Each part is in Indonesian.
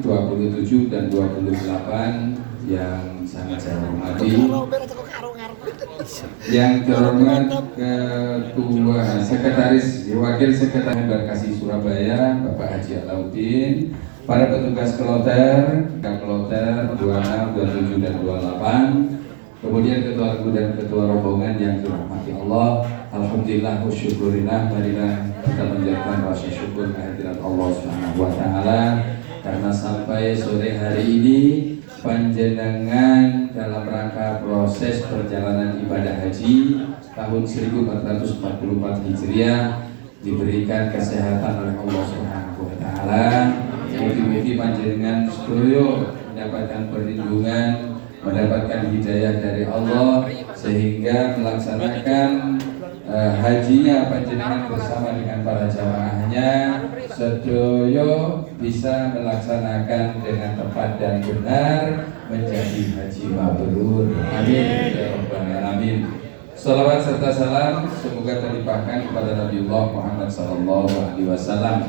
27 dan 28 yang sangat saya hormati, yang terhormat Ketua Sekretaris Wakil Sekretaris Embarkasi Surabaya Bapak Haji Alauddin, para petugas kloter 26, 27 dan 28, kemudian ketua regu dan ketua rombongan yang dirahmati Allah. Alhamdulillah wa syukurillah, marilah kita menjadikan rasa syukur kehadirat Allah Subhanahu wa taala karena sampai sore hari ini panjenengan dalam rangka proses perjalanan ibadah haji tahun 1444 Hijriah diberikan kesehatan oleh Allah Subhanahu wa taala. Mugi-mugi panjenengan sedaya mendapatkan perlindungan, mendapatkan hidayah dari Allah sehingga melaksanakan hajinya panjenengan bersama dengan para jamaahnya sedaya bisa melaksanakan dengan tepat dan benar menjadi haji mabrur. Amin ya rabbal alamin. Salawat serta salam semoga terlimpahkan kepada Nabiullah Muhammad sallallahu alaihi wasallam.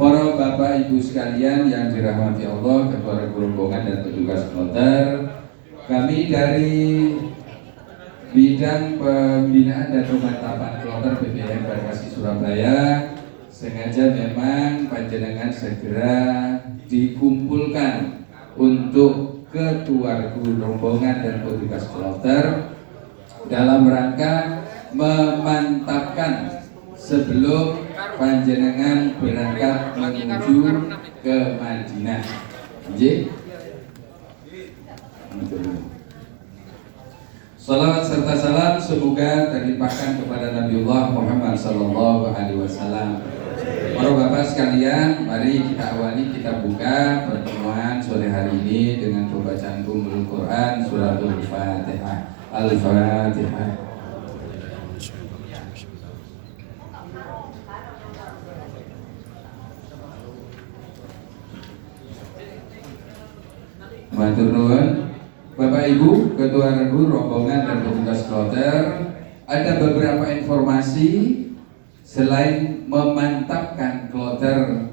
Para bapak ibu sekalian yang dirahmati Allah, ketua rombongan dan petugas kloter, kami dari bidang pembinaan dan pemantapan kloter BPM Embarkasi Surabaya sengaja memang panjenengan segera dikumpulkan untuk ketua rombongan dan petugas kloter dalam rangka memantapkan sebelum panjenengan berangkat menuju ke Madinah. Salawat serta salam semoga terlimpahkan kepada Nabiullah Muhammad sallallahu alaihi wasallam. Para bapak sekalian, mari kita awali, kita buka pertemuan sore hari ini dengan pembacaan Ummul Quran suratul Fatihah. Al-Fatihah. Matur nuwun. Bapak Ibu, ketua regu, rombongan dan petugas kloter, ada beberapa informasi selain memantapkan kloter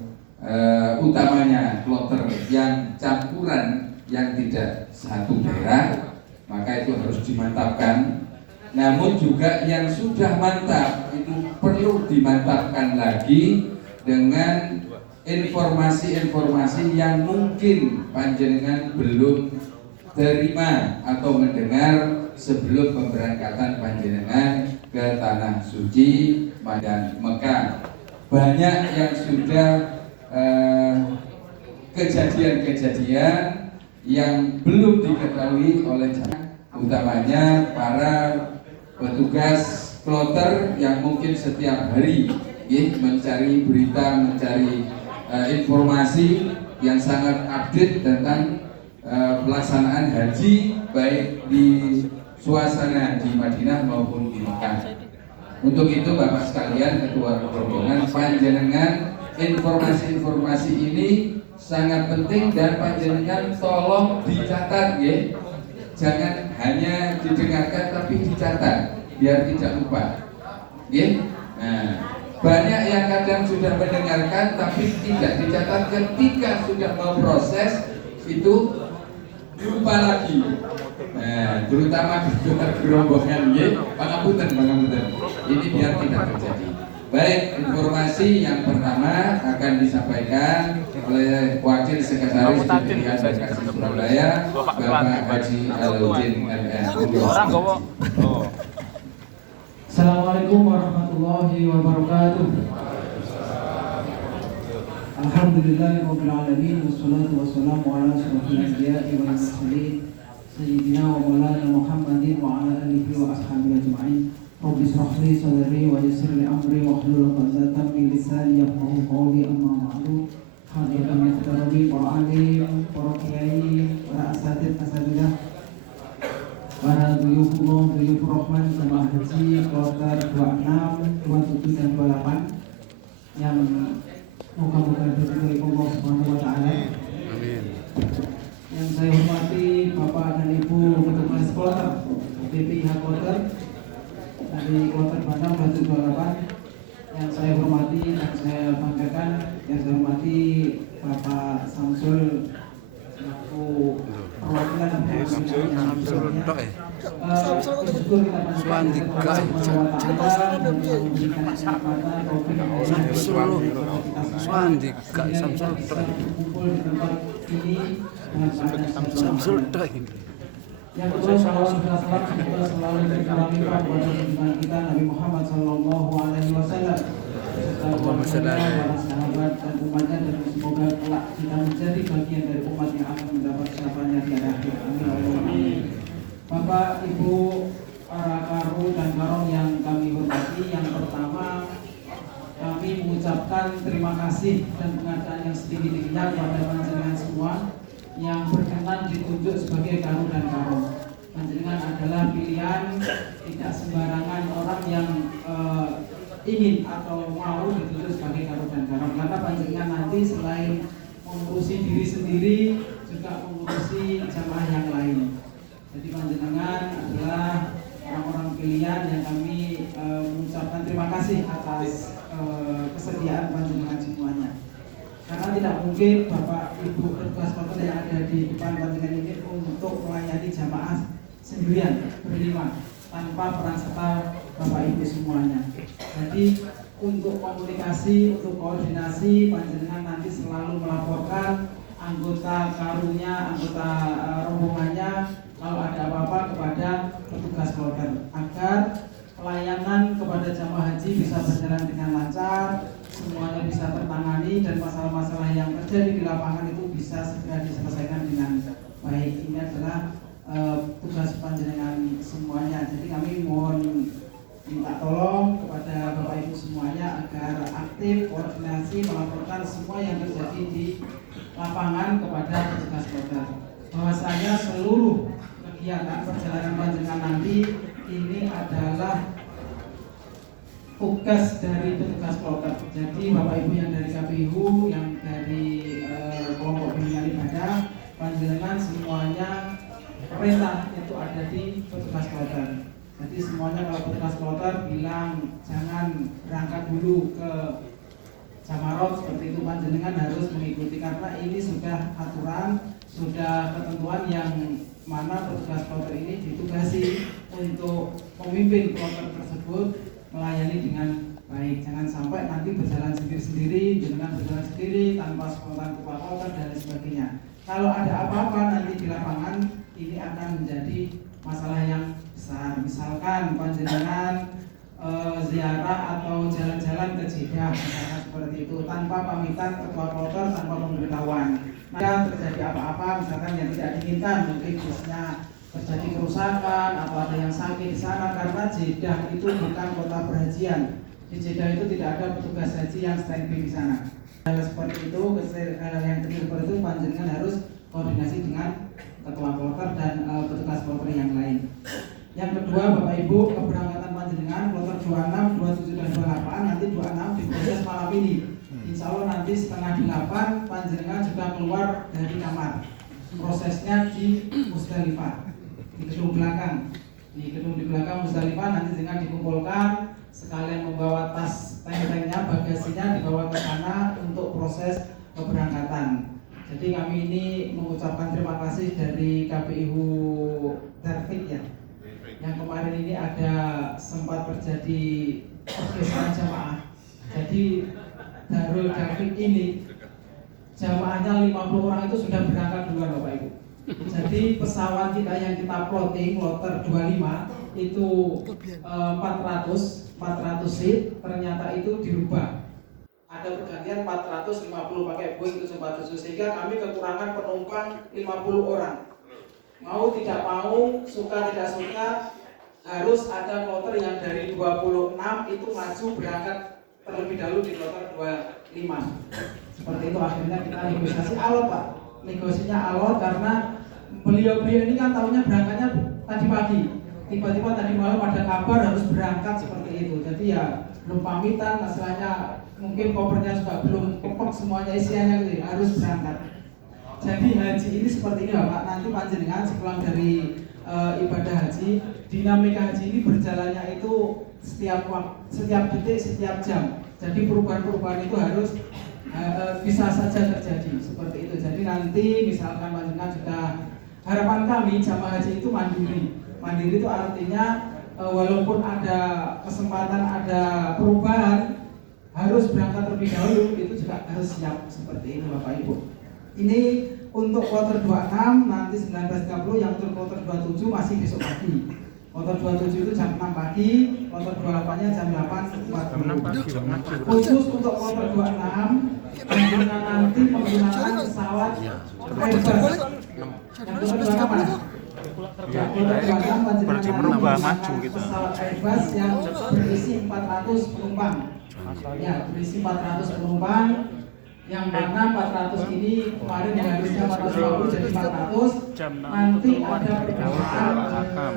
utamanya kloter yang campuran yang tidak satu daerah, maka itu harus dimantapkan. Namun juga yang sudah mantap itu perlu dimantapkan lagi dengan informasi-informasi yang mungkin panjenengan belum terima atau mendengar sebelum pemberangkatan panjenengan ke tanah suci dan Mekah. Banyak yang sudah kejadian-kejadian yang belum diketahui oleh jamaah, utamanya para petugas kloter yang mungkin setiap hari mencari berita, mencari informasi yang sangat update tentang pelaksanaan haji baik di suasana di Madinah maupun di Mekah. Untuk itu Bapak sekalian, ketua rombongan, panjenengan informasi-informasi ini sangat penting dan panjenengan tolong dicatat ya. Jangan hanya didengarkan tapi dicatat biar tidak lupa. Ya. Nah, banyak yang kadang sudah mendengarkan tapi tidak dicatat, ketika sudah mau proses itu lupa lagi. Nah, terutama di rombongan ya, pangapunten. Ini biar tidak terjadi. Baik, informasi yang pertama akan disampaikan oleh Wakil Sekretaris Pemilihan Embarkasi Surabaya, Bapak Haji Alauddin MN. Assalamualaikum warahmatullahi wabarakatuh. Alhamdulillahirabbil alamin wassalatu wassalamu ala asyrofil anbiya'i wal mursalin sayyidina wa maulana Muhammadin wa ala alihi wa ashabihi ajma'in. Rabbi shrah li sadri wa yassir li amri wa hlul 'uqdatam min lisani yafqahu qawli. Amma ba'du. Hadirin muhtarami para alim, para kiai, para asatidz asatidzah, para duyufullah, duyuf rahman, jemaah haji kloter 26, 27 dan 28 yang moga-moga diberkahi Allah Subhanahu wa taala. Amin. Yang saya hormati Bapak dan Ibu petugas kloter BPIH kloter dari kloter Bandung 28, yang saya hormati dan saya banggakan, yang saya hormati Bapak Samsul tok ya. bersyukur kita Suandi panjatkan kepada Allah Subhanahu wa taala yang memberikan kesempatan taufik Suandi gak Samsul tok. kumpul di tempat ini dengan keadaan Samsul tok. yang kedua, salawat dan salam semoga selalu tercurahkan kepada junjungan kita Nabi Muhammad Sallallahu Alaihi Wasallam serta keluarganya, para sahabat dan umatnya, dan semoga kelak kita menjadi bagian dari umat yang akan mendapat syafaatnya di akhir. Amin ya Allah. Bapak, Ibu, para karu dan karong yang kami hormati, yang pertama kami mengucapkan terima kasih dan penghargaan yang setinggi-tingginya kepada panjenengan semua yang berkenan ditunjuk sebagai karu dan karong. Panjenengan adalah pilihan, tidak sembarangan orang yang ingin atau mau ditunjuk sebagai karu dan karong, karena panjenengan nanti selain mengurusi diri sendiri juga mengurusi jamaah yang lain. Jadi panjenengan adalah orang-orang pilihan yang kami mengucapkan terima kasih atas kesediaan panjenengan semuanya. Karena tidak mungkin Bapak Ibu petugas kloter yang ada di depan panjenengan ini untuk melayani jamaah sendirian berlima tanpa peran serta Bapak Ibu semuanya. Jadi untuk komunikasi, untuk koordinasi, panjenengan nanti selalu melaporkan anggota karunya, anggota rombongannya kalau ada apa-apa kepada petugas kloter agar pelayanan kepada jamaah haji bisa berjalan dengan lancar, semuanya bisa tertangani, dan masalah-masalah yang terjadi di lapangan itu bisa segera diselesaikan dengan baik. Ini adalah tugas panjenengan semuanya. Jadi kami mohon minta tolong kepada Bapak Ibu semuanya agar aktif koordinasi melaporkan semua yang terjadi di lapangan kepada petugas kloter. Bahwasanya seluruh kegiatan perjalanan panjenengan nanti ini adalah tugas dari petugas kloter. Jadi Bapak Ibu yang dari KPU, yang dari kelompok bimbingan ibadah, panjenengan semuanya perintah itu ada di petugas kloter. Jadi semuanya kalau petugas kloter bilang jangan berangkat dulu ke Jamarot seperti itu, panjenengan harus mengikuti, karena ini sudah aturan, sudah ketentuan yang mana petugas kloter ini ditugasi untuk memimpin kloter tersebut melayani dengan baik. Jangan sampai nanti berjalan sendiri-sendiri, dengan berjalan sendiri tanpa sepotong kepala kloter dan sebagainya. Kalau ada apa-apa nanti di lapangan, ini akan menjadi masalah yang besar. Misalkan panjenengan ziarah atau jalan-jalan ke Jeddah, misalkan seperti itu, tanpa pamitan ketua kloter, tanpa pemberitahuan. Nah, terjadi apa-apa, misalkan yang tidak diinginkan, mungkin busnya terjadi kerusakan atau ada yang sakit di sana, karena Jeddah itu bukan kota perhajian. Di Jeddah itu tidak ada petugas haji yang standby di sana. Hal seperti itu, hal yang kecil seperti itu, panjenengan harus koordinasi dengan ketua kloter dan petugas kloter yang lain. Yang kedua, Bapak Ibu, keberangkatan panjenengan kloter 26, 27 dan 28 nanti 26 diproses malam ini. Insya Allah nanti setengah 8 panjenengan sudah keluar dari kamar. Prosesnya di Musdalifah, di gedung belakang. Di gedung di belakang Musdalifah nanti dengan dikumpulkan, sekalian membawa tas tank-tanknya, bagasinya dibawa ke sana untuk proses keberangkatan. Jadi kami ini mengucapkan terima kasih dari KPU Tertib ya, yang kemarin ini ada sempat terjadi pergeseran jamaah. Jadi Darul Dafiq ini jamaahnya 50 orang itu sudah berangkat duluan Bapak Ibu. Jadi pesawat kita yang kita plotting kloter 25 itu 400 seat, ternyata itu dirubah. Ada pergantian 450 pakai Boeing 747, sehingga kami kekurangan penumpang 50 orang. Mau tidak mau, suka tidak suka, harus ada kloter yang dari 26 itu maju berangkat terlebih dahulu di kloter 25. Seperti itu akhirnya kita negosiasi alot Pak. Negosiasinya alot karena beliau-beliau ini kan tahunya berangkatnya tadi pagi. Tiba-tiba tadi malam ada kabar harus berangkat seperti itu. Jadi ya belum pamitan, masalahnya mungkin kopernya juga belum kepek semuanya isiannya gitu, harus berangkat. Jadi haji ini seperti ini Bapak, nanti panjenengan sepulang dari ibadah haji, dinamika haji ini berjalannya itu setiap waktu, setiap detik, setiap jam. Jadi perubahan-perubahan itu harus bisa saja terjadi seperti itu. Jadi nanti misalkan panjenengan sudah harapan kami jamaah haji itu mandiri. Mandiri itu artinya walaupun ada kesempatan, ada perubahan, harus berangkat terlebih dahulu, itu juga harus siap seperti itu Bapak Ibu. Ini untuk kloter 26 nanti 19.30, yang untuk kloter 27 masih besok pagi. Kloter 27 itu jam 6 pagi, kloter 28 nya jam 8.40. Khusus untuk kloter 26 dengan nanti penggunaan pesawat Airbus. Yang kloter 28 Berarti menambah maju gitu. Pesawat Airbus yang berisi 400 penumpang. Ya, berisi 400 penumpang. Yang mana 400 ini kemarin yang harusnya 450 jadi 400. Nanti ada perbedaan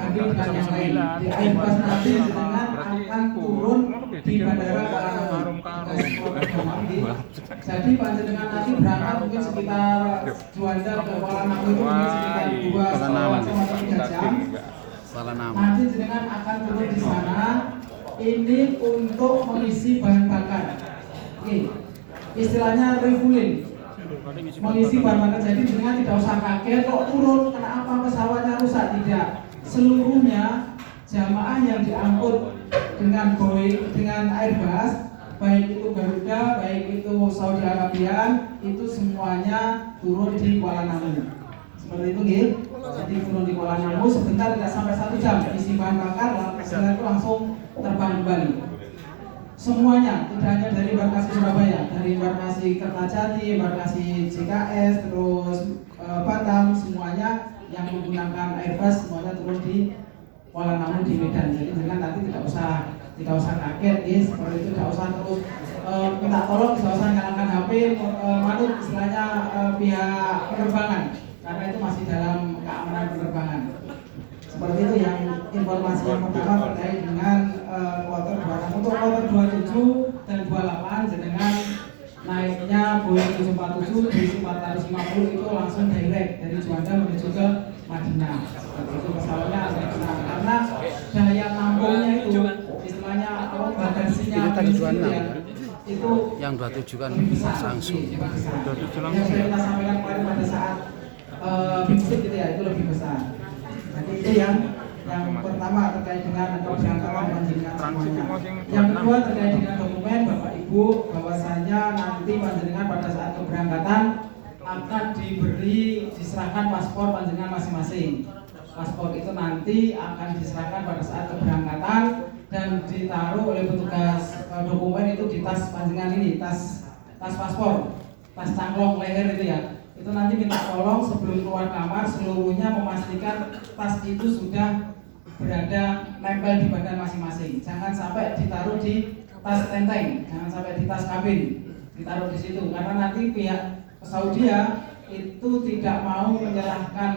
hadir dengan yang lain. Di Airbus nanti dengan akan turun di Bandara Kuala Namu. Jadi panjenengan nanti berangkat mungkin sekitar Juanda ke Kuala Namu itu mungkin sekitar 2,3 jam. Nanti jenengan akan turun di sana. Ini untuk mengisi bahan bakar. Oke. Istilahnya refueling, mengisi bahan bakar. Jadi jenengan tidak usah kaget kok turun, kenapa pesawatnya rusak, tidak. Seluruhnya jamaah yang diangkut dengan Boeing, dengan Airbus, baik itu Garuda, baik itu Saudi Arabia, itu semuanya turun di Kuala Namu. Seperti itu, gitu. Jadi turun di Kuala Namu sebentar, tidak sampai 1 jam, isi bahan bakar, setelah itu langsung terbang kembali. Semuanya, tidak hanya dari embarkasi Surabaya, dari embarkasi Kertajati, embarkasi JKS, terus Batam, semuanya yang menggunakan Airbus semuanya turun di Kuala Namu di Medan. Jadi jangan nanti tidak usah kaget, seperti itu, tidak usah terus minta tolong, tidak usah nyalakan HP, manut istilahnya pihak penerbangan, karena itu masih dalam keamanan penerbangan. Seperti itu yang informasi yang pertama terkait dengan kloter 26. Untuk kloter 27 dan 28 jenengan naiknya Boeing 747 di 450 itu langsung direct dari Juanda menuju ke Madinah. Seperti itu pesawatnya agak besar karena daya tampungnya itu istilahnya bagasinya itu yang 27 kan lebih besar, langsung. Yang kita sampaikan kemarin pada saat visit gitu ya, itu lebih besar. Jadi itu yang pertama terkait dengan keberangkatan panjenengan semuanya. Yang kedua terkait dengan dokumen Bapak Ibu, bahwasanya nanti panjenengan pada saat keberangkatan akan diserahkan paspor panjenengan masing-masing. Paspor itu nanti akan diserahkan pada saat keberangkatan dan ditaruh oleh petugas dokumen itu di tas panjenengan ini, tas paspor, tas cangklong leher itu ya. Itu nanti minta tolong sebelum keluar kamar seluruhnya memastikan tas itu sudah berada nempel di badan masing-masing. Jangan sampai ditaruh di tas tenteng, jangan sampai di tas kabin, ditaruh di situ. Karena nanti pihak Saudia itu tidak mau menyerahkan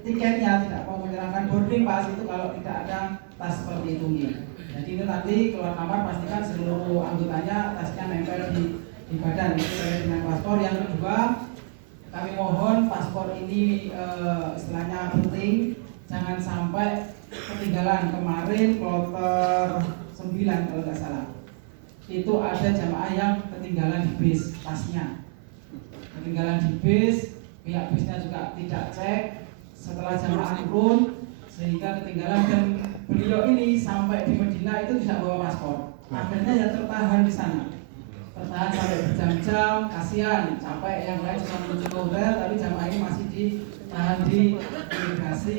tiketnya, tidak mau menyerahkan boarding pass itu kalau tidak ada tas seperti itu. Jadi itu nanti keluar kamar pastikan seluruh anggotanya tasnya nempel di badan. Itu dengan paspor. Yang kedua, kami mohon paspor ini istilahnya penting, jangan sampai ketinggalan. Kemarin kloter 9 kalau nggak salah, itu ada jamaah yang ketinggalan di bis tasnya, ketinggalan di bis, pihak bisnya juga tidak cek setelah jamaah turun sehingga ketinggalan, dan beliau ini sampai di Madinah itu tidak bawa paspor, akhirnya ya tertahan di sana. Bertahan sampai berjam-jam, kasihan, capek, yang lain cuma menuju ke hotel, tapi jamaah ini masih ditahan di imigrasi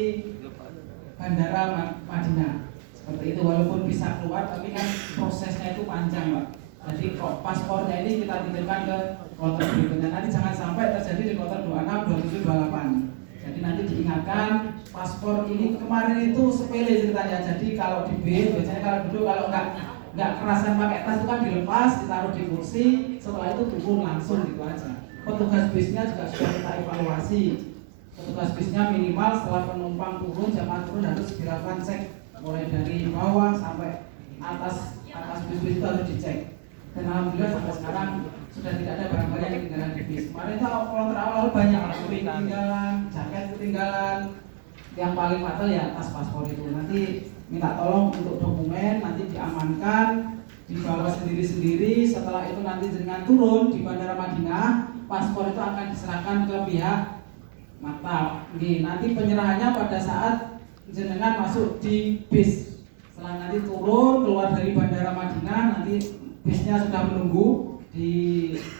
Bandara Madinah. Seperti itu, walaupun bisa keluar, tapi kan prosesnya itu panjang, Pak. Jadi kok paspornya ini kita titipkan ke kloter berikutnya. Nanti jangan sampai terjadi di kloter 26, 27, 28. Jadi nanti diingatkan, paspor ini kemarin itu sepele ceritanya. Jadi kalau di bis, biasanya kalau duduk, kalau nggak kerasan pakai tas itu kan dilepas, ditaruh di kursi, setelah itu turun langsung gitu aja. Petugas bisnya juga sudah kita evaluasi. Petugas bisnya minimal setelah penumpang turun, jamaah turun harus dilakukan cek mulai dari bawah sampai atas bis itu harus dicek. Dan alhamdulillah sampai sekarang sudah tidak ada barang-barang yang ketinggalan di bis. Kemarin itu kalau terawal banyak laptop ketinggalan, jaket ketinggalan. Yang paling fatal ya tas paspor itu. Nanti minta tolong untuk dokumen nanti diamankan, dibawa sendiri-sendiri. Setelah itu nanti dengan turun di Bandara Madinah, paspor itu akan diserahkan ke pihak maktab. Nanti penyerahannya pada saat jenengan masuk di bis. Setelah nanti turun keluar dari Bandara Madinah, nanti bisnya sudah menunggu di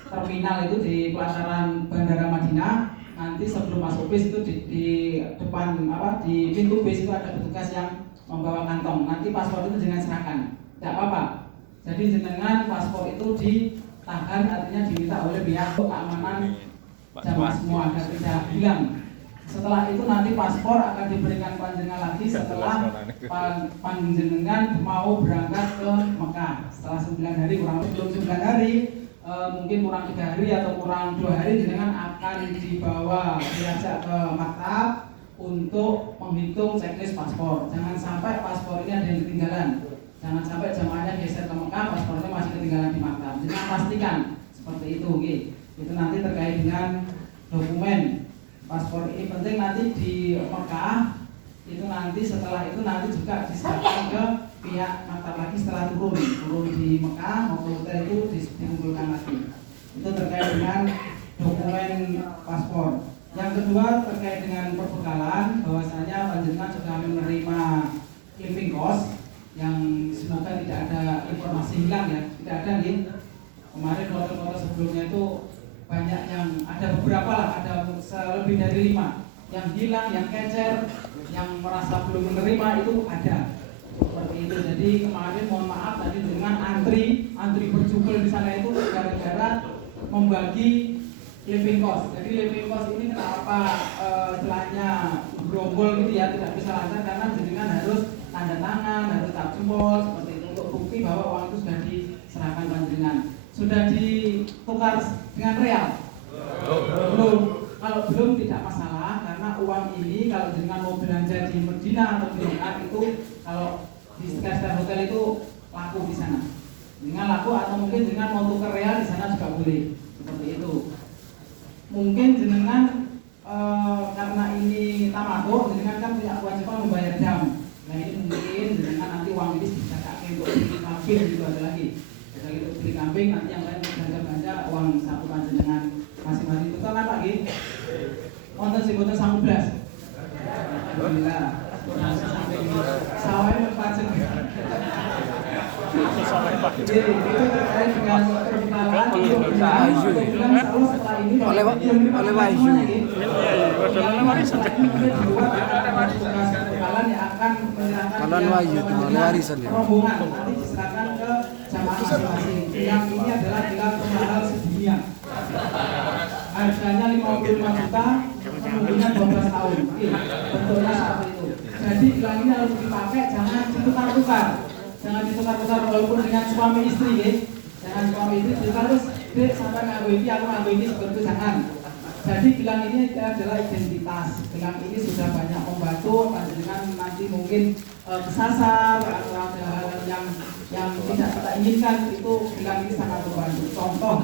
terminal itu di pelataran Bandara Madinah. Nanti sebelum masuk bis itu di depan di pintu bis itu ada petugas yang membawa kantong. Nanti paspor itu jangan serahkan, tidak apa-apa. Jadi jenengan paspor itu ditahan, artinya diminta oleh pihak keamanan jamaah semua agar tidak hilang. Setelah itu nanti paspor akan diberikan panjenengan lagi setelah panjenengan mau berangkat ke Mekah. Setelah 9 hari, kurang lebih 9 hari, mungkin kurang 3 hari atau kurang 2 hari, jenengan akan dibawa diajak ke maktab untuk menghitung checklist paspor. Jangan sampai paspor ini ada yang ketinggalan. Jangan sampai jamaahnya geser ke Mekah, paspornya masih ketinggalan di maktab. Jangan pastikan seperti itu. Oke. Itu nanti terkait dengan dokumen. Paspor ini penting nanti di Mekah itu nanti setelah itu nanti juga diserahkan ke pihak maktab lagi setelah turun di Mekah mau ke hotel itu dikumpulkan lagi. Itu terkait dengan dokumen paspor. Yang kedua terkait dengan perbekalan, bahwasanya panjenengan sudah menerima living cost yang semoga tidak ada informasi hilang ya, tidak ada nih. Kemarin foto-foto sebelumnya itu banyak yang ada beberapa lah, ada lebih dari 5 yang hilang, yang kecer, yang merasa belum menerima itu ada seperti itu. Jadi kemarin mohon maaf tadi dengan antri berjubel di sana itu gara-gara membagi living cost. Jadi living cost ini kenapa istilahnya gerombol gitu ya, tidak bisa lancar karena jenengan harus tanda tangan, harus cap jempol seperti itu untuk bukti bahwa uang itu sudah diserahkan panjenengan. Sudah ditukar dengan real? Belum. Kalau belum tidak masalah karena uang ini kalau jenengan mau belanja di Medina atau di Mekah itu kalau di sekitar hotel itu laku di sana. Jenengan laku atau mungkin jenengan mau tukar real di sana juga boleh. Seperti itu. Mungkin jenengan karena ini tamaduk, jenengan kan punya kewajiban membayar jam. Nah ini mungkin jenengan nanti uang ini bisa pakai untuk beli kambing gitu ada lagi. Jadi untuk beli kambing nanti yang lain belanja uang satu panjenengan masing-masing. Betul kan Pak Gi? Wonten sing boten 19. Alhamdulillah. Sawahnya berpajak. Jadi itu terkait dengan perbekalan oleh Wahyu. Kalan Wahyu itu oleh warisan ya. Rombongan nanti diserahkan ke jamaah masing-masing. Yang ini adalah gelar pemahal sedunia. Harganya 55 juta, kemudian 12 tahun. Bentuknya seperti itu. Jadi gelang ini harus dipakai, jangan ditukar-tukar. Jangan ditukar-tukar walaupun dengan suami istri ya. Jangan suami istri ditukar terus dek sampai nganggo iki aku nganggo ini seperti itu jangan. Jadi gelang ini adalah identitas. Gelang ini sudah banyak membantu panjenengan nanti mungkin kesasar atau ada hal yang tidak kita inginkan itu gelang ini sangat membantu. Contoh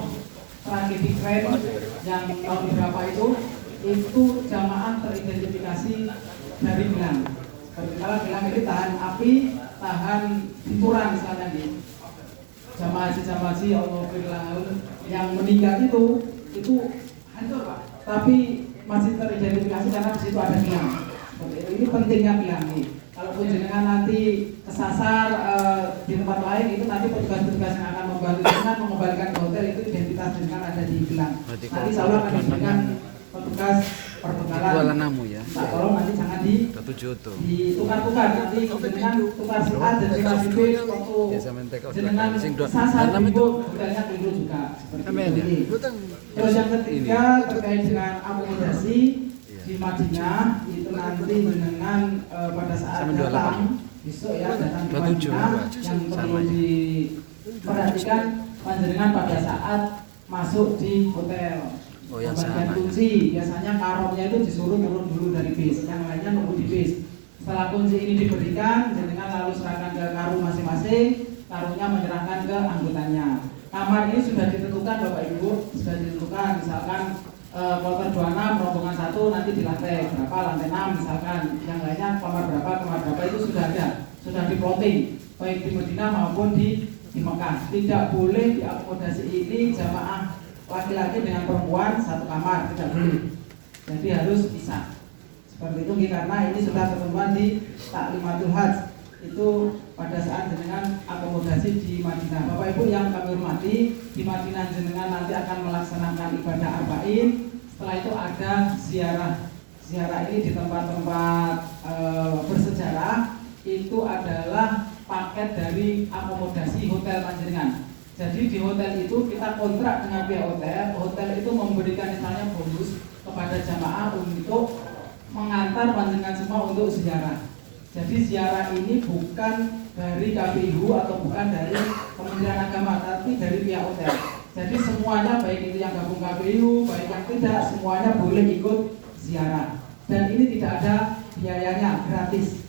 tragedi keren yang tahun berapa itu jamaah teridentifikasi dari gelang. Seperti kalau gelang ini tahan api, tahan benturan misalnya nih. Jamaah haji Allah firlaun yang meninggal itu hancur Pak. Tapi masih teridentifikasi karena di situ ada gelang. Seperti itu. Ini pentingnya gelang nih. Kalaupun jenengan nanti kesasar di tempat lain itu nanti petugas-petugas yang akan membantu jenengan mengembalikan ke hotel itu identitas jenengan ada di gelang. Nanti insya Allah akan diberikan petugas perbekalan. Jualan namu ya. Nah, tolong nanti jangan ditukar-tukar nanti jenengan tukar si A dan si B waktu jenengan kesasar itu hotelnya keliru juga. Seperti itu. Terus yang ketiga terkait dengan akomodasi di Madinah itu nanti jenengan pada saat datang besok ya datang ke Madinah yang perlu diperhatikan panjenengan pada saat masuk di hotel. Bagian kunci biasanya karomnya itu disuruh turun dulu dari bis, yang lainnya nunggu di bis. Setelah kunci ini diberikan, jenengan lalu serahkan ke karu masing-masing, karunya menyerahkan ke anggotanya. Kamar ini sudah ditentukan Bapak Ibu, sudah ditentukan misalkan kloter 26 rombongan 1 nanti di lantai berapa, lantai 6 misalkan, yang lainnya kamar berapa itu sudah ada, sudah diplotting baik di Madinah maupun di Mekah. Tidak boleh diakomodasi ini jamaah laki-laki dengan perempuan satu kamar, tidak boleh. Jadi harus pisah. Seperti itu karena ini sudah ketentuan di Taklimatul Hajj. Itu pada saat jenengan akomodasi di Madinah. Bapak Ibu yang kami hormati, di Madinah jenengan nanti akan melaksanakan ibadah arba'in. Setelah itu ada ziarah. Ziarah ini di tempat-tempat bersejarah itu adalah paket dari akomodasi hotel panjenengan. Jadi di hotel itu kita kontrak dengan pihak hotel. Hotel itu memberikan misalnya bonus kepada jamaah untuk mengantar panjenengan semua untuk ziarah. Jadi ziarah ini bukan dari KPU atau bukan dari Kementerian Agama, tapi dari pihak hotel. Jadi semuanya, baik itu yang gabung KPU, baik yang tidak, semuanya boleh ikut ziarah. Dan ini tidak ada biayanya, gratis.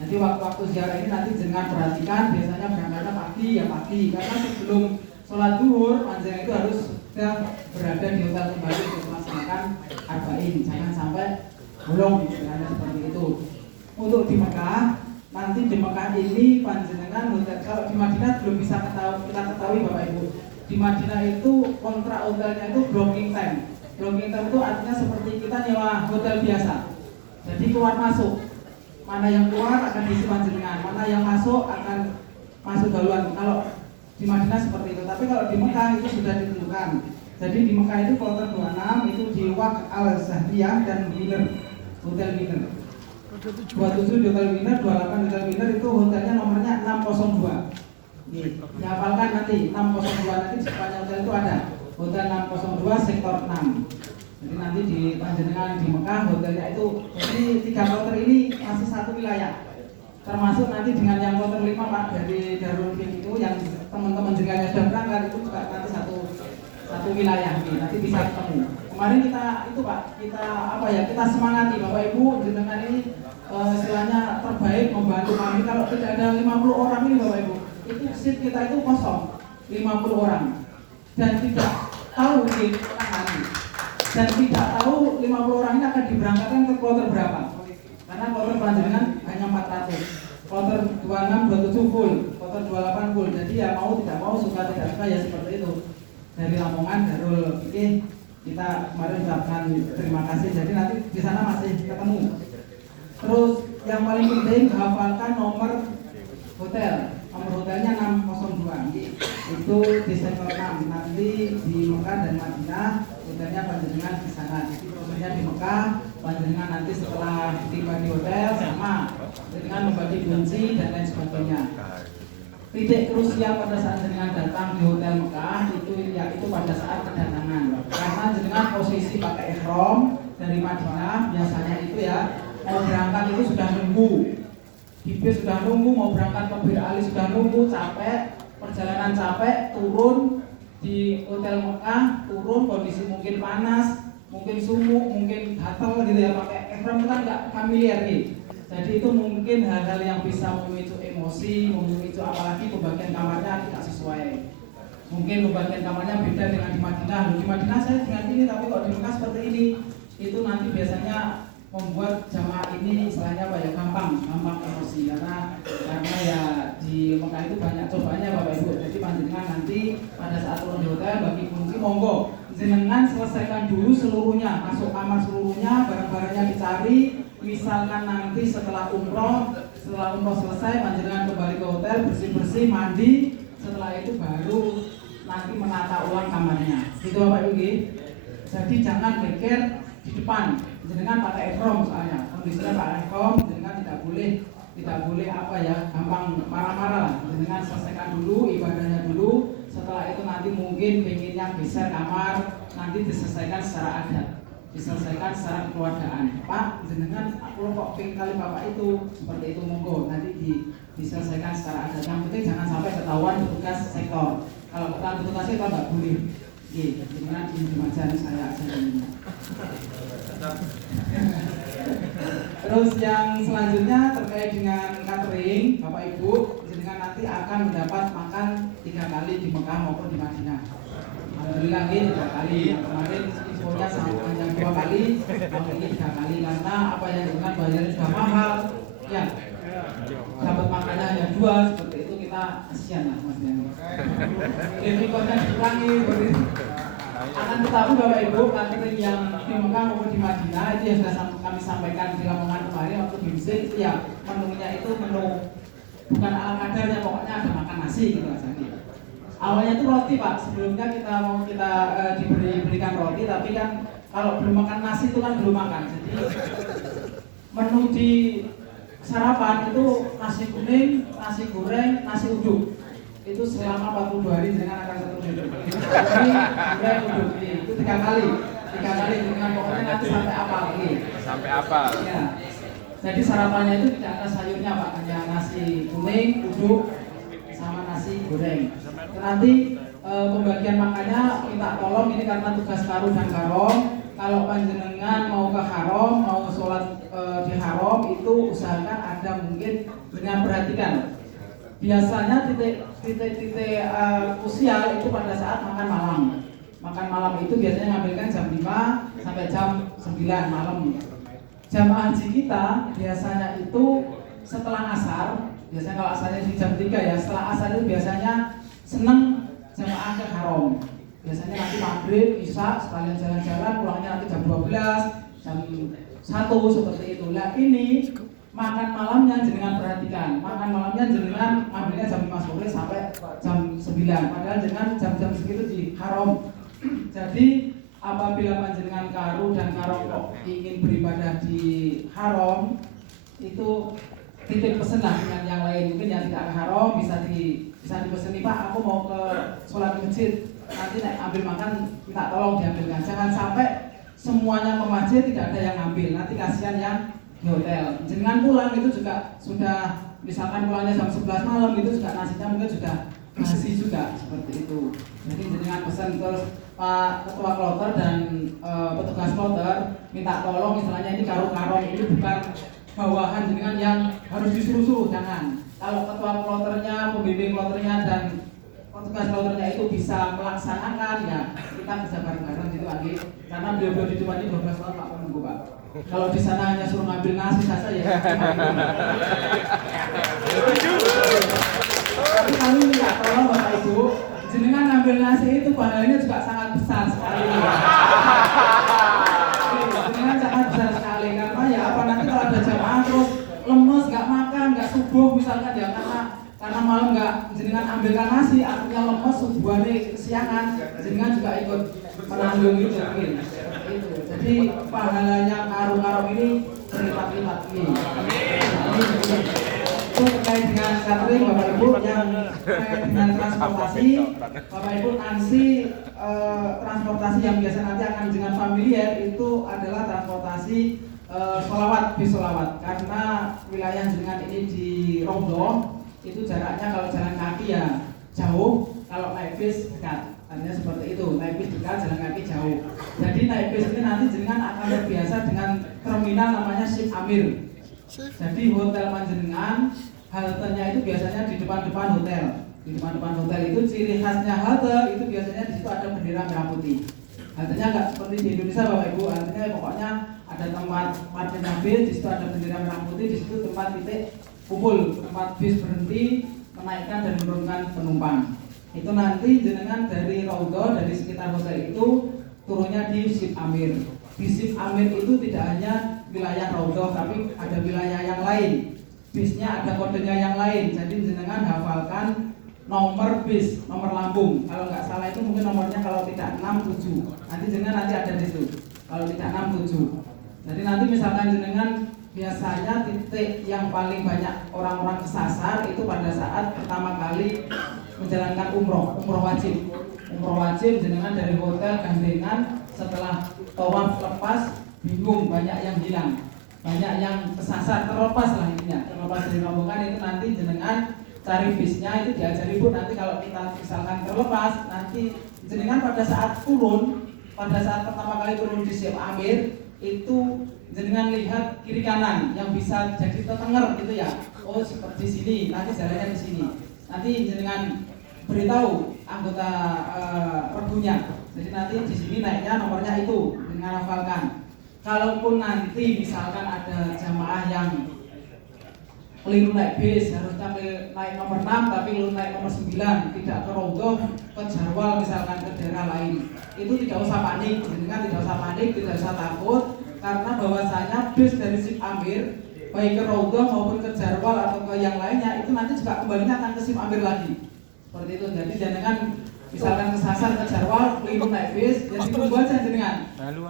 Jadi waktu-waktu ziarah ini nanti jangan perhatikan, biasanya berangkatnya pagi ya pagi, karena sebelum sholat zuhur panjenengan itu harus sudah berada di hotel kembali untuk melaksanakan arba'in. Jangan sampai bolong, istilahnya seperti itu. Untuk di Mekah, nanti di Mekah ini panjenengan hotel, kalau di Madinah belum bisa kita ketahui Bapak Ibu. Di Madinah itu kontrak hotelnya itu blocking time. Blocking time itu artinya seperti kita nyewa hotel biasa. Jadi keluar masuk, mana yang keluar akan diisi panjenengan, mana yang masuk akan masuk duluan. Kalau di Madinah seperti itu. Tapi kalau di Mekah itu sudah ditentukan. Jadi di Mekah itu kloter 26 itu di Waqf Al-Zahriyah dan Winner, Hotel Winner. 27 di Hotel Winner, 28 Hotel Winner itu hotelnya nomornya 602. Dihafalkan nanti 602, nanti di depannya hotel itu ada Hotel 602 sektor 6. Jadi nanti di panjenengan di Mekah hotelnya itu, jadi 3 kloter ini masih satu wilayah. Termasuk nanti dengan yang kloter 5 Pak dari Darul Ulum itu yang teman-teman jenengan sudah berangkat itu juga nanti satu wilayah nih, nanti bisa ketemu. Kemarin kita itu Pak, kita semangati Bapak Ibu jenengan ini istilahnya terbaik membantu kami. Kalau tidak ada 50 orang ini Bapak Ibu, itu seat kita itu kosong 50 orang dan tidak tahu di tangani dan tidak tahu 50 orang ini akan diberangkatkan ke kloter berapa, karena kloter panjenengan hanya 400, kloter 26, 27 full, kloter 28 full. Jadi ya mau tidak mau, suka tidak suka ya seperti itu. Dari Lamongan Darul ini kita kemarin ucapkan terima kasih. Jadi nanti di sana masih ketemu. Terus yang paling penting hafalkan nomor hotel. Nomor hotelnya 602. Itu di sektor 6. Nanti di Mekah dan Madinah hotelnya panjenengan di sana. Jadi prosesnya di Mekah panjenengan nanti setelah tiba di hotel sama dengan membagi kunci dan lain sebagainya. Titik krusial pada saat jenengan datang di hotel Mekah itu yaitu pada saat kedatangan. Karena jenengan posisi pakai ihram dari Madinah biasanya itu ya mau berangkat itu sudah nunggu. Di bis sudah nunggu, mau berangkat ke Bir Ali sudah nunggu, capek, perjalanan capek, turun di hotel Mekah, turun kondisi mungkin panas, mungkin sumuk, mungkin gatel gitu ya, pakai ihram kan nggak familiar nih. Jadi itu mungkin hal-hal yang bisa memicu emosi, memicu apalagi pembagian kamarnya tidak sesuai. Mungkin pembagian kamarnya beda dengan di Madinah. Di Madinah saya dengan ini, tapi kok di Mekah seperti ini, itu nanti biasanya membuat jamaah ini istilahnya apa ya, gampang emosi karena ya di Mekah itu banyak cobaannya Bapak Ibu. Jadi panjenengan nanti pada saat turun di hotel bagi kunci monggo jenengan selesaikan dulu seluruhnya, masuk kamar seluruhnya, barang-barangnya dicari. Misalkan nanti setelah umroh selesai panjenengan kembali ke hotel bersih-bersih, mandi, setelah itu baru nanti menata ulang kamarnya. Gitu Bapak Ibu. Jadi jangan geger di depan. Jenengan pakai ihram soalnya. Kondisinya pakai ihram, jenengan tidak boleh apa ya, gampang marah-marah lah. Jenengan selesaikan dulu ibadahnya dulu. Setelah itu nanti mungkin pengennya geser kamar, nanti diselesaikan secara adat. Diselesaikan secara kekeluargaan. Pak, jenengan aku kok ping kali Bapak itu seperti itu, monggo nanti diselesaikan secara adat. Yang penting jangan sampai ketahuan petugas sektor. Kalau ketahuan petugas sektor nggak boleh. Jenengan di Majani saya ini. Terus yang selanjutnya terkait dengan catering, Bapak Ibu, jenengan nanti akan mendapat makan 3 kali di Mekah maupun di Madinah. Alhamdulillah ini 3 kali. Kemarin infonya sama yang 2 kali, tahun ini 3 kali karena apa yang dengan bayarnya sudah mahal, ya. Dapat makannya hanya 2, seperti itu kita kasihan lah Mas Dian. Rekodnya dikurangi. Akan tetapi Bapak Ibu, catering yang di Mekah maupun di Madinah karena itu yang sudah kami sampaikan di Lamongan kemarin waktu BIMSIK itu ya menunya itu menu bukan ala kadarnya, pokoknya ada makan nasi gitu aja. Awalnya itu roti Pak, sebelumnya kita diberikan roti, tapi kan kalau belum makan nasi itu kan belum makan. Jadi menu di sarapan itu nasi kuning, nasi goreng, nasi uduk. Itu selama 42 hari dengan akan satu uduk. Ini goreng uduk itu 3 kali dengan pokoknya nanti sampai apa lagi? Sampai apa? Ya. Jadi sarapannya itu tidak ada sayurnya Pak, hanya nasi kuning, uduk, sama nasi goreng. Nanti pembagian makannya minta tolong ini karena tugas karu dan karom. Kalau panjenengan mau ke haram, mau sholat di haram itu usahakan ada mungkin dengan perhatikan. Biasanya titik krusial itu pada saat makan malam. Makan malam itu biasanya ngambilkan jam 5 sampai jam 9 malam. Jamaah haji kita biasanya itu setelah asar, biasanya kalau asarnya di jam 3 ya, setelah asar itu biasanya seneng jamaah ke haram. Biasanya nanti maghrib, isya, sekalian jalan-jalan, pulangnya nanti jam 12, jam 1 seperti itu. Nah ini makan malamnya jenengan perhatikan. Makan malamnya jenengan ambilnya jam 5 sore sampai jam 9. Padahal jenengan jam-jam segitu di haram. Jadi apabila panjenengan karu dan karom kok ingin beribadah di haram, itu titip pesen lah dengan yang lain. Mungkin yang tidak ke haram bisa dipesen nih Pak, aku mau ke sholat masjid, nanti ambil makan minta tolong diambilkan. Jangan sampai semuanya ke masjid tidak ada yang ambil, nanti kasihan yang di hotel. Jangan pulang itu juga sudah, misalkan pulangnya jam 11 malam itu juga nasinya mungkin sudah nasi juga seperti itu. Jadi jangan pesan terus Pak Ketua Kloter dan petugas kloter minta tolong, istilahnya ini karu-karom, ini bukan bawahan jenengan yang harus disuruh-suruh, jangan. Kalau ketua kloternya, pembimbing kloternya dan petugas kloternya itu bisa melaksanakan, ya kita bisa bareng-bareng gitu lagi. Karena beliau-beliau di depan ini 12 tahun Pak menunggu Pak. Kalau di sana hanya suruh ngambil nasi saja ya. Tapi kami minta tolong Bapak Ibu, jenengan ngambil nasi itu pahalanya juga sangat besar sekali. Jenengan sangat besar sekali karena ya apa nanti kalau ada jamaah terus lemes, nggak makan, nggak subuh misalkan ya karena malam nggak jenengan ambilkan nasi, artinya lemes subuhannya kesiangan, jenengan juga ikut menanggung itu mungkin. Jadi pahalanya karu-karom ini berlipat-lipat ini. Itu terkait dengan catering Bapak Ibu, yang terkait dengan transportasi Bapak Ibu nanti transportasi yang biasa nanti akan dengan familiar itu adalah transportasi bis sholawat, karena wilayah dengan ini di Ronggo itu jaraknya kalau jalan kaki ya jauh, kalau naik bis dekat. Artinya seperti itu, naik bis dekat, jalan kaki jauh. Jadi naik bis ini nanti jenengan akan terbiasa dengan terminal namanya Ship Amir. Jadi hotel panjenengan haltenya itu biasanya di depan-depan hotel. Di depan-depan hotel itu ciri khasnya halte itu biasanya di situ ada bendera merah putih. Haltenya nggak seperti di Indonesia Bapak Ibu, artinya pokoknya ada tempat parkirnya bis, di situ ada bendera merah putih, di situ tempat titik kumpul, tempat bis berhenti, menaikkan dan menurunkan penumpang. Itu nanti jenengan dari Raudhah, dari sekitar hotel itu turunnya di Ship Amir. Di Ship Amir itu tidak hanya wilayah Raudhah, tapi ada wilayah yang lain. Bisnya ada kodenya yang lain. Jadi jenengan hafalkan nomor bis, nomor lambung. Kalau nggak salah itu mungkin nomornya kalau tidak 67. Nanti jenengan nanti ada di situ. Kalau tidak 67. Jadi nanti misalkan jenengan biasanya titik yang paling banyak orang-orang kesasar itu pada saat pertama kali menjalankan umroh wajib. Umroh wajib jenengan dari hotel gandengan, setelah tawaf lepas bingung, banyak yang hilang, banyak yang kesasar, terlepas lah intinya, terlepas dari rombongan itu nanti jenengan cari bisnya itu diajari Bu, nanti kalau kita misalkan terlepas nanti jenengan pada saat turun, pada saat pertama kali turun di Ship Amir itu jenengan lihat kiri kanan yang bisa jadi tetenger gitu ya. Oh seperti sini, nanti jalannya di sini. Nanti jenengan beritahu anggota pergunya. Jadi nanti di sini naiknya nomornya itu dengan hafalkan. Kalaupun nanti misalkan ada jamaah yang keliru naik bis, harusnya naik nomor 6 tapi keliru naik nomor 9, tidak ke Raudhah, ke Jarwal misalkan ke daerah lain, itu tidak usah panik, jenengan tidak usah panik, tidak usah takut, karena bis dari SIM Amir baik ke Raudhah maupun ke Jarwal atau ke yang lainnya itu nanti juga kembalinya akan ke SIM Amir lagi. Seperti itu. Jadi jangan misalkan kesasar ke Jarwal, keliling naik bis, jadi tunggu aja jenengan.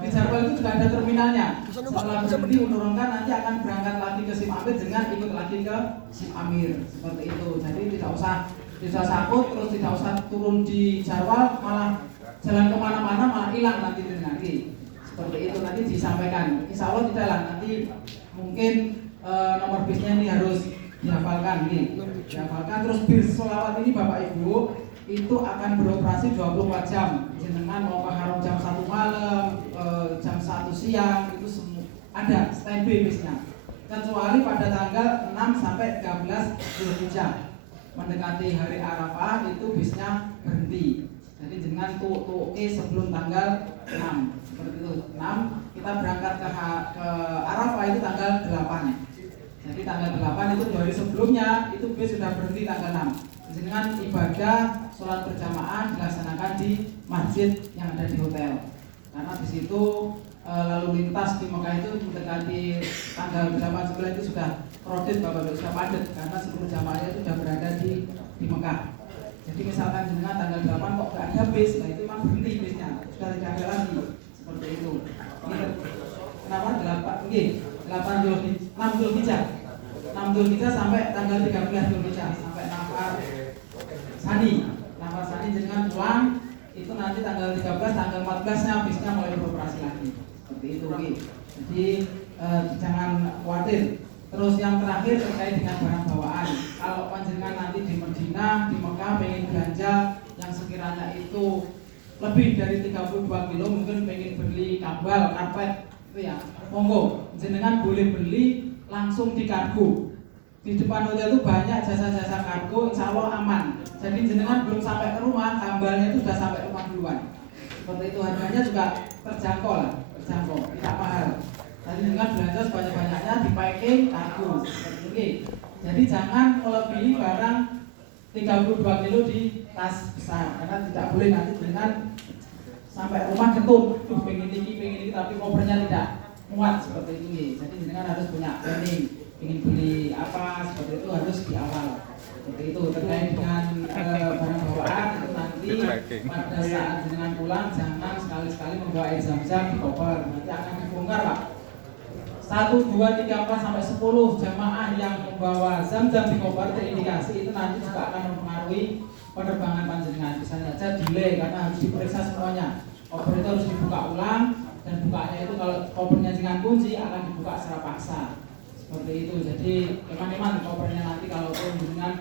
Di Jarwal itu juga ada terminalnya. Setelah berhenti menurunkan nanti akan berangkat lagi ke SIM Amir dengan ikut lagi ke SIM Amir. Seperti itu. Jadi tidak usah sakut, terus tidak usah turun di Jarwal, malah jalan kemana-mana malah hilang nanti. Seperti itu nanti disampaikan. Insya Allah tidak lah, nanti mungkin nomor bisnya ini harus dihafalkan nih. Dihafalkan terus bis sholawat ini Bapak Ibu itu akan beroperasi 24 jam. Jenengan mau ke Haram jam 1 malam, jam 1 siang itu semua ada standby bisnya. Kecuali pada tanggal 6 sampai 13 Zulhijjah mendekati hari Arafah itu bisnya berhenti. Jadi jenengan tuh sebelum tanggal 6 seperti itu. 6 kita berangkat ke Arafah itu tanggal 8. Jadi tanggal 8 itu 2 hari sebelumnya itu bis sudah berhenti tanggal 6. Jenengan ibadah sholat berjamaah dilaksanakan di masjid yang ada di hotel. Karena di situ lalu lintas di Mekah itu mendekati tanggal 8 9 itu sudah krodit Bapak Ibu, sudah padat karena seluruh jamaahnya itu sudah berada di Mekah. Jadi misalkan jenengan tanggal 8 kok nggak ada bis, nah itu memang berhenti bisnya, sudah tidak ada lagi. Seperti itu. Ini kenapa 6 Zulhijjah. 6 Zulhijjah sampai tanggal 13 Zulhijjah sampai Nafar Sani jenengan pulang itu nanti tanggal 13 tanggal 14-nya bisnya mulai beroperasi lagi. Seperti itu. Jadi jangan khawatir. Terus yang terakhir terkait dengan barang bawaan. Kalau panjenengan nanti di Madinah, di Mekah pengen belanja yang sekiranya itu lebih dari 32 kilo, mungkin pengen beli kabel, karpet, itu ya, monggo. Jenengan boleh beli langsung di kargo. Di depan hotel itu banyak jasa-jasa kargo, insya Allah aman. Jadi jenengan belum sampai ke rumah, tambalnya itu sudah sampai rumah duluan. Seperti itu, harganya juga terjangkau lah, tidak mahal. Jadi dengan belanja sebanyak-banyaknya di packing kargo. Seperti ini. Jadi jangan melebihi barang 32 kilo di tas besar, karena tidak boleh nanti dengan sampai rumah ketut, pengen ini, tapi kopernya tidak muat seperti ini. Jadi jenengan harus punya planning, ingin beli apa seperti itu harus di awal. Seperti itu. Terkait dengan barang bawaan itu nanti pada saat jenengan pulang jangan sekali-sekali membawa air zam-zam di koper, nanti akan dibongkar Pak. 1, 2, 3, 4 sampai 10 jamaah yang membawa zam-zam di koper terindikasi itu nanti juga akan mempengaruhi penerbangan panjenengan. Bisa saja delay karena harus diperiksa semuanya. Koper itu harus dibuka ulang dan bukanya itu kalau kopernya dengan kunci akan dibuka secara paksa. Seperti itu. Jadi eman-eman kopernya nanti kalau jenengan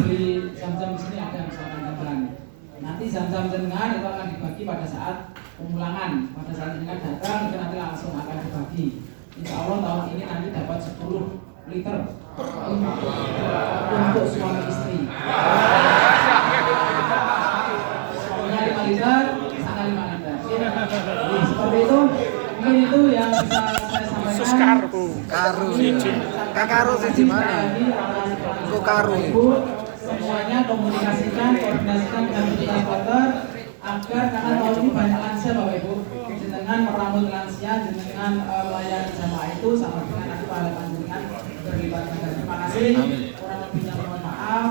beli zam-zam di sini ada misalkan tambahan. Nanti zam-zam jenengan itu akan dibagi pada saat pemulangan. Pada saat jenengan datang itu nanti langsung akan dibagi. Insya Allah tahun ini nanti dapat 10 liter untuk suami istri. Suaminya 5 liter, sana 5 liter. Jadi, seperti itu. Mungkin itu yang bisa saya sampaikan. Karu di mana? Karu. Semuanya komunikasikan, koordinasikan dengan petugas kloter agar karena tahun ini banyak lansia Bapak Ibu. Jenengan merambut lansia, jenengan melayani jamaah itu sama dengan nanti pahala panjenengan berlipat ganda. Terima kasih. Kurang lebihnya mohon maaf.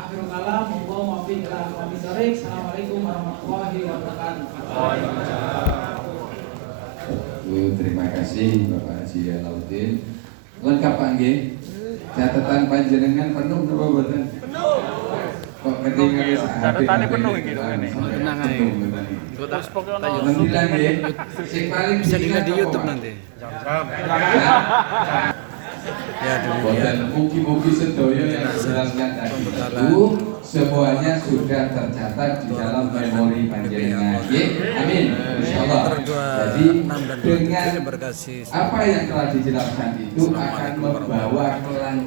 Akhirul kalam, monggo maafin ila wabillahi. Assalamualaikum warahmatullahi wabarakatuh. Terima kasih Bapak Haji Alauddin. Lengkap Pak nggih? Catatan panjenengan penuh napa mboten? Penuh. Kok ketinggalan Catatannya penuh gitu ini. Tenang aja. Terus pokoknya Alhamdulillah nggih. Sing paling Bisa dilihat di apa? YouTube nanti. Ya, Dan mugi-mugi sedaya yang dijelaskan tadi itu semuanya sudah tercatat di dalam memori panjenengan. Amin. Insyaallah. Jadi dengan apa yang telah dijelaskan itu akan membawa kelancaran